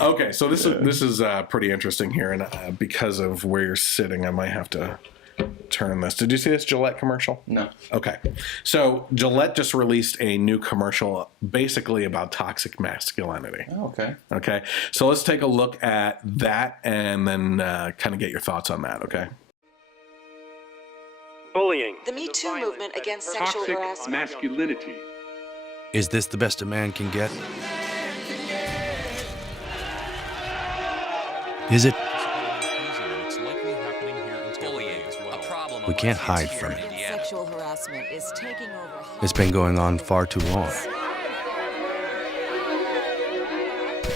Okay, so this is pretty interesting here, and because of where you're sitting, I might have to turn this. Did you see this Gillette commercial? No. Okay, so Gillette just released a new commercial, basically about toxic masculinity. Oh, okay. Okay, so let's take a look at that, and then kind of get your thoughts on that. Okay. Bullying. The Me Too movement against sexual Toxic harassment. masculinity. Is this the best a man can get? Is it? We can't hide from it. Sexual harassment is taking over. It's been going on far too long.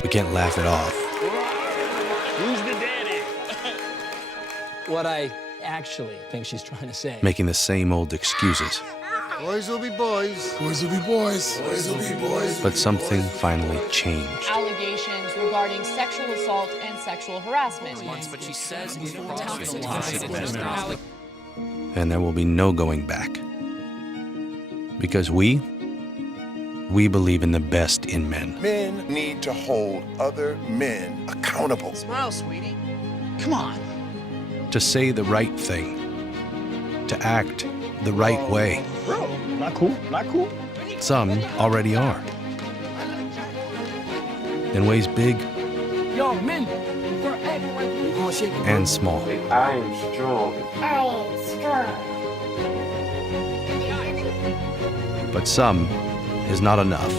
We can't laugh it off. Who's the daddy? What I actually think she's trying to say. Making the same old excuses. Boys will be boys. Boys will be boys. Boys will be boys. But something finally changed. Allegations regarding sexual assault and sexual harassment. But she says And there will be no going back. Because we believe in the best in men. Men need to hold other men accountable. Smile, sweetie. Come on. To say the right thing. To act the right way. Bro, not cool. Not cool. Some already are. In ways big Yo, men, we're acting like we're gonna shake it. and small. I am strong. But some is not enough.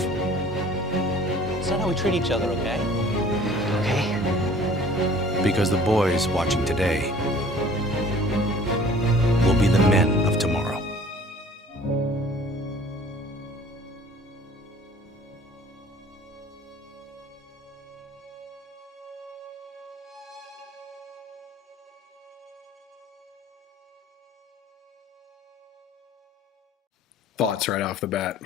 It's not how we treat each other, okay? Okay. Because the boys watching today will be the men of tomorrow. Thoughts right off the bat.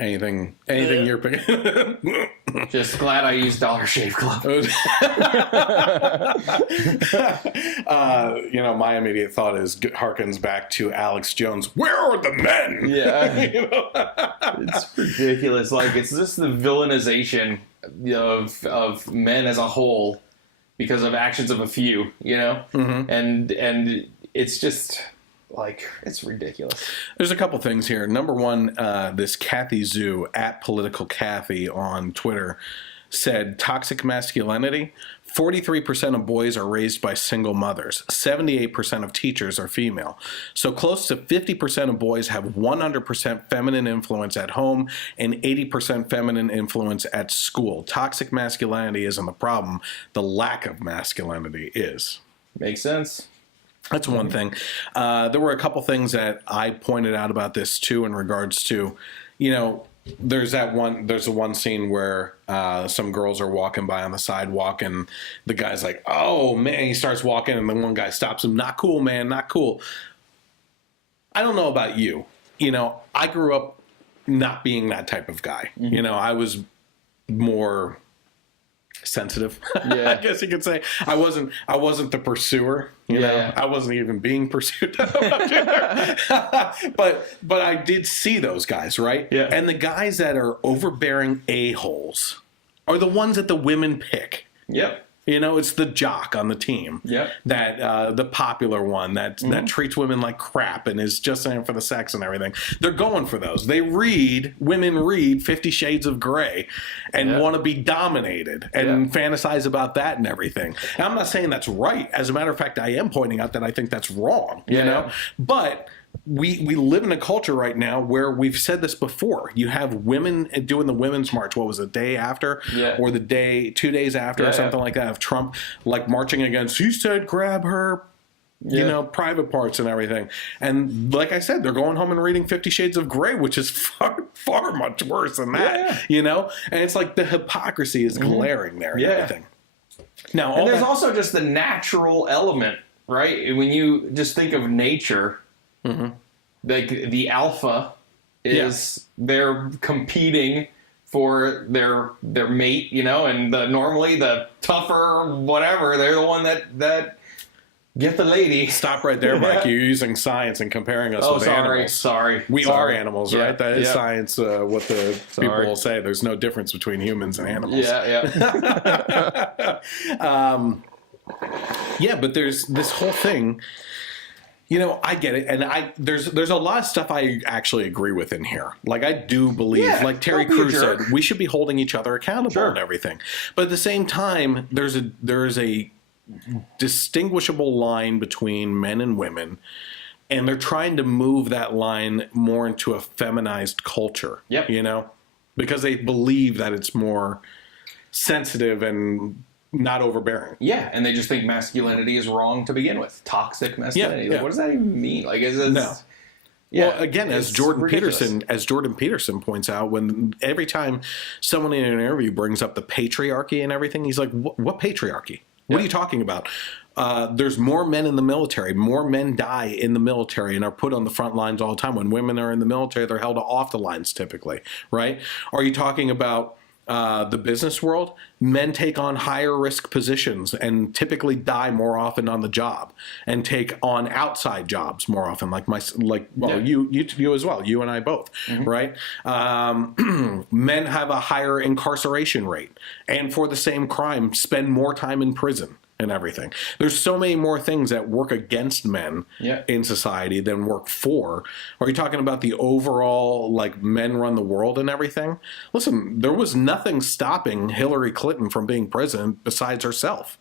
Anything you're picking? Just glad I used Dollar Shave Club. My immediate thought harkens back to Alex Jones. Where are the men? Yeah. You know? It's ridiculous. Like, it's just the villainization of men as a whole because of actions of a few, you know? Mm-hmm. And it's just... like, it's ridiculous. There's a couple things here. Number one, this Kathy Zoo, at Political Kathy on Twitter, said toxic masculinity. 43% of boys are raised by single mothers. 78% of teachers are female. So close to 50% of boys have 100% feminine influence at home and 80% feminine influence at school. Toxic masculinity isn't the problem. The lack of masculinity is. Makes sense. That's one thing. There were a couple things that I pointed out about this too, in regards to, there's the one scene where some girls are walking by on the sidewalk and the guy's like, oh man, he starts walking and then one guy stops him. Not cool, man, not cool. I don't know about you. I grew up not being that type of guy. Mm-hmm. I was more sensitive. Yeah. I guess you could say I wasn't the pursuer, you know. I wasn't even being pursued. But I did see those guys, right? Yeah. And the guys that are overbearing a-holes are the ones that the women pick. Yep. It's the jock on the team. Yep. That the popular one that treats women like crap and is just in for the sex and everything. They're going for those. Women read 50 Shades of Grey and want to be dominated and fantasize about that and everything. And I'm not saying that's right. As a matter of fact, I am pointing out that I think that's wrong. You know? But we live in a culture right now where we've said this before. You have women doing the Women's March. What was it, the day after? Yeah. Or 2 days after or something like that, of Trump like marching against, he said grab her private parts and everything. And like I said, they're going home and reading 50 Shades of Grey, which is far, far much worse than that. And it's like the hypocrisy is glaring there and everything. Now, and there's also just the natural element, right? When you just think of nature, like the alpha is they're competing for their mate, and normally the tougher whatever, they're the one that Get the lady. Stop right there, Mike. You're using science and comparing us with animals. Sorry. We are animals, right? That is yeah. science, what the people will say. There's no difference between humans and animals. Yeah. Yeah, but there's this whole thing. I get it, and there's a lot of stuff I actually agree with in here. Like I do believe, like Terry Crews said, we should be holding each other accountable and everything. But at the same time, there's a distinguishable line between men and women, and they're trying to move that line more into a feminized culture. Yep. Because they believe that it's more sensitive and not overbearing. Yeah, and they just think masculinity is wrong to begin with. Toxic masculinity. Yeah. Like, what does that even mean? Like, is it? No. Yeah. Well, again, as Jordan Peterson points out, when every time someone in an interview brings up the patriarchy and everything, he's like, "What patriarchy? What are you talking about? There's more men in the military. More men die in the military and are put on the front lines all the time. When women are in the military, they're held off the lines typically, right? Are you talking about the business world? Men take on higher risk positions and typically die more often on the job, and take on outside jobs more often. You as well. You and I both, right? Men have a higher incarceration rate, and for the same crime, spend more time in prison and everything. There's so many more things that work against men in society than work for. Are you talking about the overall, like, men run the world and everything? Listen, there was nothing stopping Hillary Clinton from being president besides herself.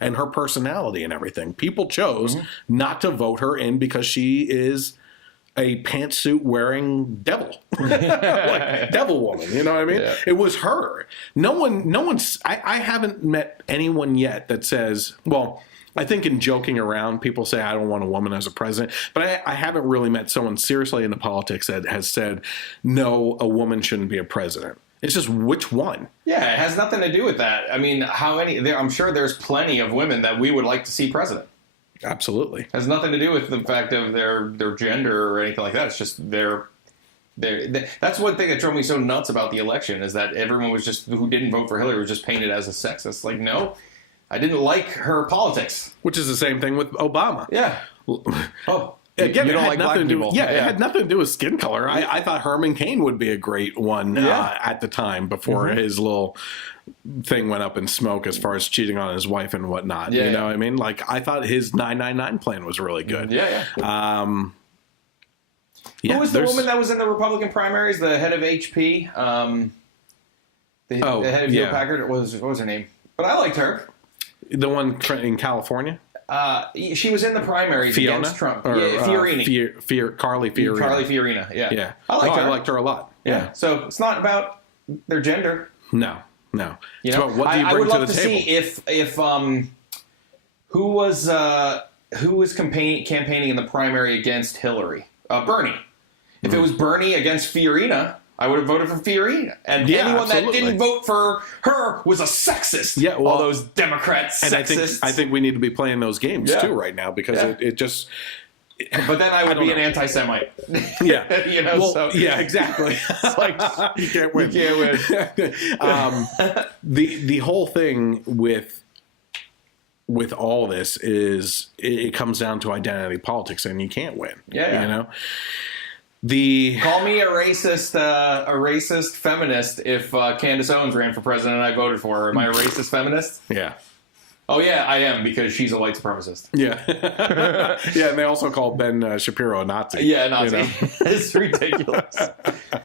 And her personality and everything. People chose not to vote her in because she is a pantsuit wearing devil, like devil woman. You know what I mean? It was her. I haven't met anyone yet that says, well, I think in joking around, people say, I don't want a woman as a president, but I haven't really met someone seriously into politics that has said, no, a woman shouldn't be a president. It's just which one? Yeah, it has nothing to do with that. I mean, I'm sure there's plenty of women that we would like to see president. Absolutely. Has nothing to do with the fact of their gender or anything like that. It's just that's one thing that drove me so nuts about the election, is that everyone was just, who didn't vote for Hillary, was just painted as a sexist. Like, no, I didn't like her politics. Which is the same thing with Obama. Yeah. Oh. Again, you don't like black people. It had nothing to do with skin color. I thought Herman Cain would be a great one at the time, before his little thing went up in smoke as far as cheating on his wife and whatnot. You know what I mean? Like, I thought his 999 plan was really good. Who was the woman that was in the Republican primaries, the head of HP? The head of Hewlett Packard? What was her name? But I liked her. The one in California? She was in the primaries against Trump. Fiorini. Carly Fiorina. Carly Fiorina, yeah. I liked her a lot. Yeah. So it's not about their gender. No. You know, what do you bring I would love to the to table? see if who was campaigning in the primary against Hillary? Bernie. If it was Bernie against Fiorina, I would have voted for Fiorina. And anyone that didn't vote for her was a sexist. Yeah, well, all those Democrats, and sexists. I think we need to be playing those games too right now, because it just. But then I would be an anti-Semite. Yeah. Exactly. It's like, you can't win. The whole thing with all this is it comes down to identity politics, and you can't win. You know? Call me a racist feminist if Candace Owens ran for president and I voted for her. Am I a racist feminist? Yeah. Oh, yeah, I am, because she's a white supremacist. Yeah. And they also call Ben Shapiro a Nazi. Yeah, Nazi. You know? It's ridiculous.